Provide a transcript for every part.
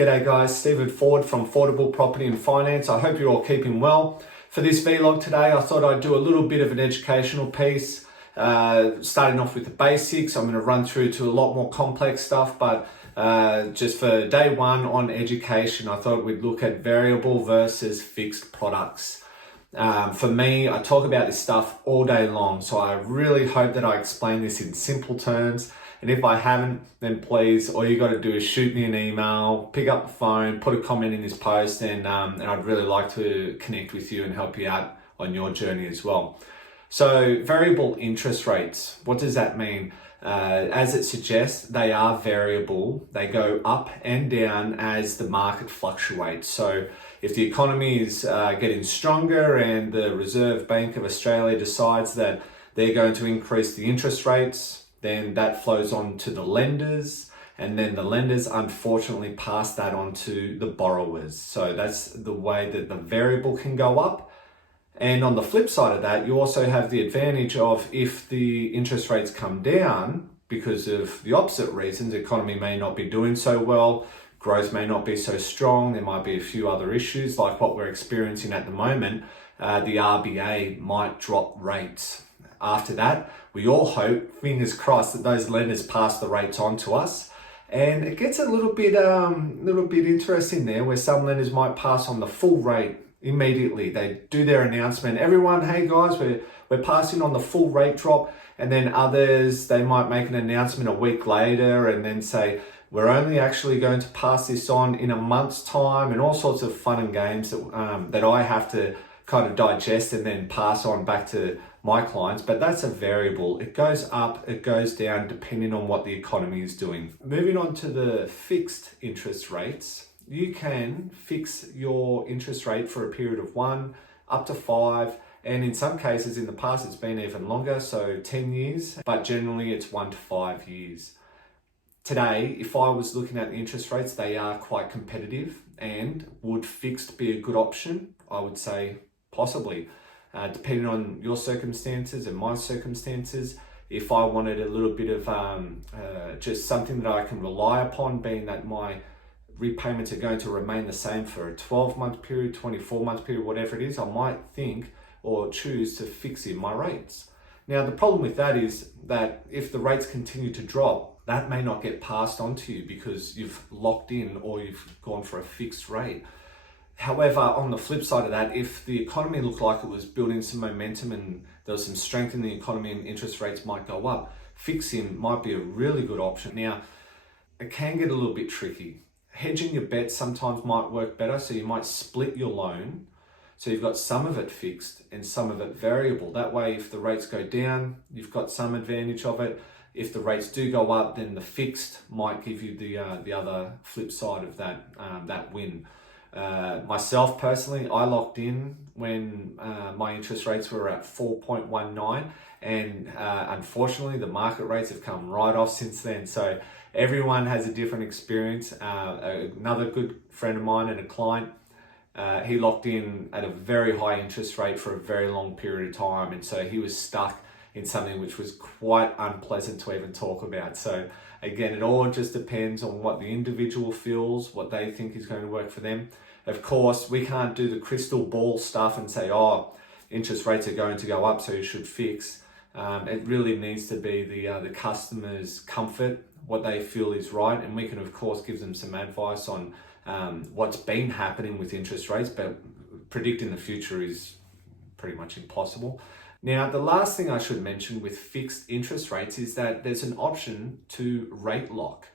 G'day guys, Stephen Ford from Affordable Property and Finance. I hope you're all keeping well. For this vlog today, I thought I'd do a little bit of an educational piece, starting off with the basics. I'm going to run through to a lot more complex stuff, but just for day one on education, I thought we'd look at variable versus fixed products. For me, I talk about this stuff all day long, so I really hope that I explain this in simple terms. And if I haven't, then please, all you got to do is shoot me an email, pick up the phone, put a comment in this post, and I'd really like to connect with you and help you out on your journey as well. So variable interest rates, what does that mean? As it suggests, they are variable. They go up and down as the market fluctuates. So if the economy is getting stronger and the Reserve Bank of Australia decides that they're going to increase the interest rates, then that flows on to the lenders, and then the lenders unfortunately pass that on to the borrowers. So that's the way that the variable can go up. And on the flip side of that, you also have the advantage of if the interest rates come down because of the opposite reasons, the economy may not be doing so well, growth may not be so strong, there might be a few other issues like what we're experiencing at the moment, the RBA might drop rates. After that, we all hope, fingers crossed, that those lenders pass the rates on to us. And it gets a little bit interesting there, where some lenders might pass on the full rate immediately. They do their announcement, everyone, hey guys, we're passing on the full rate drop. And then others, they might make an announcement a week later and then say, we're only actually going to pass this on in a month's time, and all sorts of fun and games that I have to kind of digest and then pass on back to my clients. But that's a variable. It goes up, it goes down depending on what the economy is doing. Moving on to the fixed interest rates, you can fix your interest rate for a period of 1 up to 5, and in some cases in the past it's been even longer, so 10 years, but generally it's 1 to 5 years. Today, if I was looking at the interest rates, they are quite competitive. And would fixed be a good option? I would say possibly. Depending on your circumstances and my circumstances, if I wanted a little bit of just something that I can rely upon, being that my repayments are going to remain the same for a 12-month period, 24-month period, whatever it is, I might think or choose to fix in my rates. Now, the problem with that is that if the rates continue to drop, that may not get passed on to you because you've locked in or you've gone for a fixed rate. However, on the flip side of that, if the economy looked like it was building some momentum and there was some strength in the economy and interest rates might go up, fixing might be a really good option. Now, it can get a little bit tricky. Hedging your bets sometimes might work better, so you might split your loan. So you've got some of it fixed and some of it variable. That way, if the rates go down, you've got some advantage of it. If the rates do go up, then the fixed might give you the other flip side of that win. Myself personally, I locked in when my interest rates were at 4.19, and unfortunately the market rates have come right off since then. So everyone has a different experience. Another good friend of mine and a client, he locked in at a very high interest rate for a very long period of time, and so he was stuck in something which was quite unpleasant to even talk about. So again, it all just depends on what the individual feels, what they think is going to work for them. Of course, we can't do the crystal ball stuff and say, oh, interest rates are going to go up, so you should fix. It really needs to be the customer's comfort, what they feel is right. And we can, of course, give them some advice on what's been happening with interest rates, but predicting the future is pretty much impossible. Now, the last thing I should mention with fixed interest rates is that there's an option to rate lock.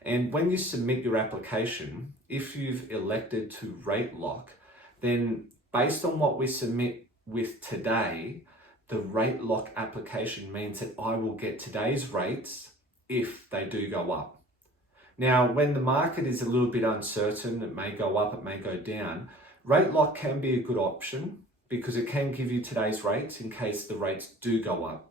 And when you submit your application, if you've elected to rate lock, then based on what we submit with today, the rate lock application means that I will get today's rates if they do go up. Now, when the market is a little bit uncertain, it may go up, it may go down, rate lock can be a good option, because it can give you today's rates in case the rates do go up.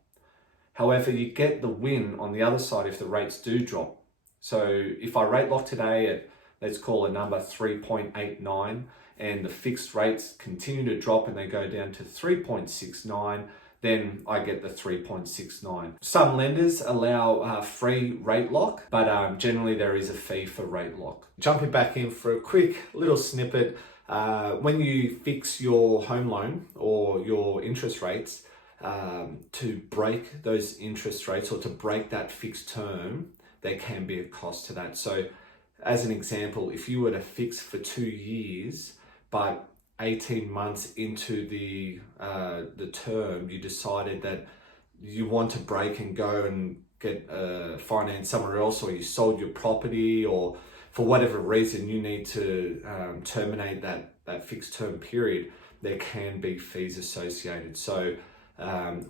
However, you get the win on the other side if the rates do drop. So if I rate lock today at, let's call a number 3.89, and the fixed rates continue to drop and they go down to 3.69, then I get the 3.69. Some lenders allow free rate lock, but generally there is a fee for rate lock. Jumping back in for a quick little snippet, when you fix your home loan or your interest rates, to break those interest rates or to break that fixed term, there can be a cost to that. So as an example, if you were to fix for 2 years, but 18 months into the term, you decided that you want to break and go and get finance somewhere else, or you sold your property, or for whatever reason you need to terminate that fixed term period, there can be fees associated. So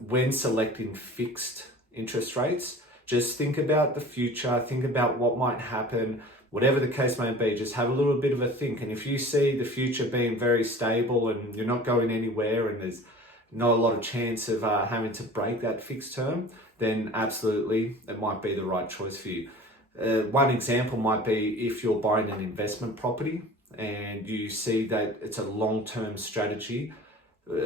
when selecting fixed interest rates, just think about the future, think about what might happen. Whatever the case may be, just have a little bit of a think. And if you see the future being very stable and you're not going anywhere and there's not a lot of chance of having to break that fixed term, then absolutely it might be the right choice for you. One example might be if you're buying an investment property and you see that it's a long-term strategy,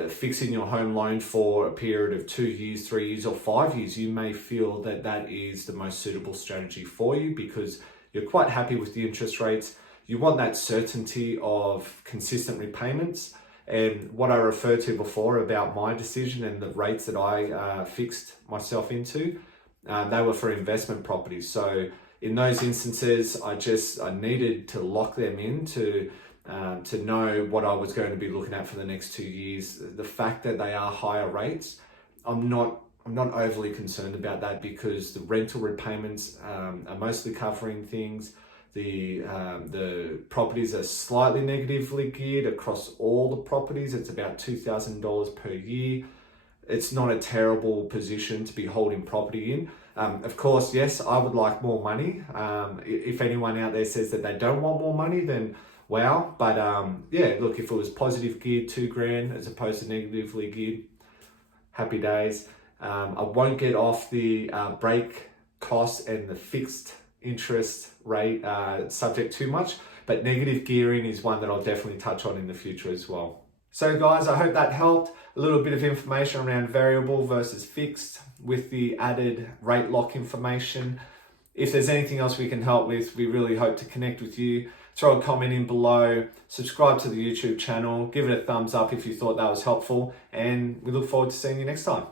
fixing your home loan for a period of 2 years, 3 years, or 5 years, you may feel that that is the most suitable strategy for you because you're quite happy with the interest rates. You want that certainty of consistent repayments. And what I referred to before about my decision and the rates that I fixed myself into, they were for investment properties. So in those instances, I needed to lock them in to know what I was going to be looking at for the next 2 years. The fact that they are higher rates, I'm not overly concerned about that because the rental repayments are mostly covering things. The properties are slightly negatively geared across all the properties. It's about $2,000 per year. It's not a terrible position to be holding property in. Of course, yes, I would like more money. If anyone out there says that they don't want more money, then wow. But yeah, look, if it was positive geared $2,000 as opposed to negatively geared, happy days. I won't get off the break cost and the fixed interest rate subject too much, but negative gearing is one that I'll definitely touch on in the future as well. So guys, I hope that helped. A little bit of information around variable versus fixed with the added rate lock information. If there's anything else we can help with, we really hope to connect with you. Throw a comment in below, subscribe to the YouTube channel, give it a thumbs up if you thought that was helpful, and we look forward to seeing you next time.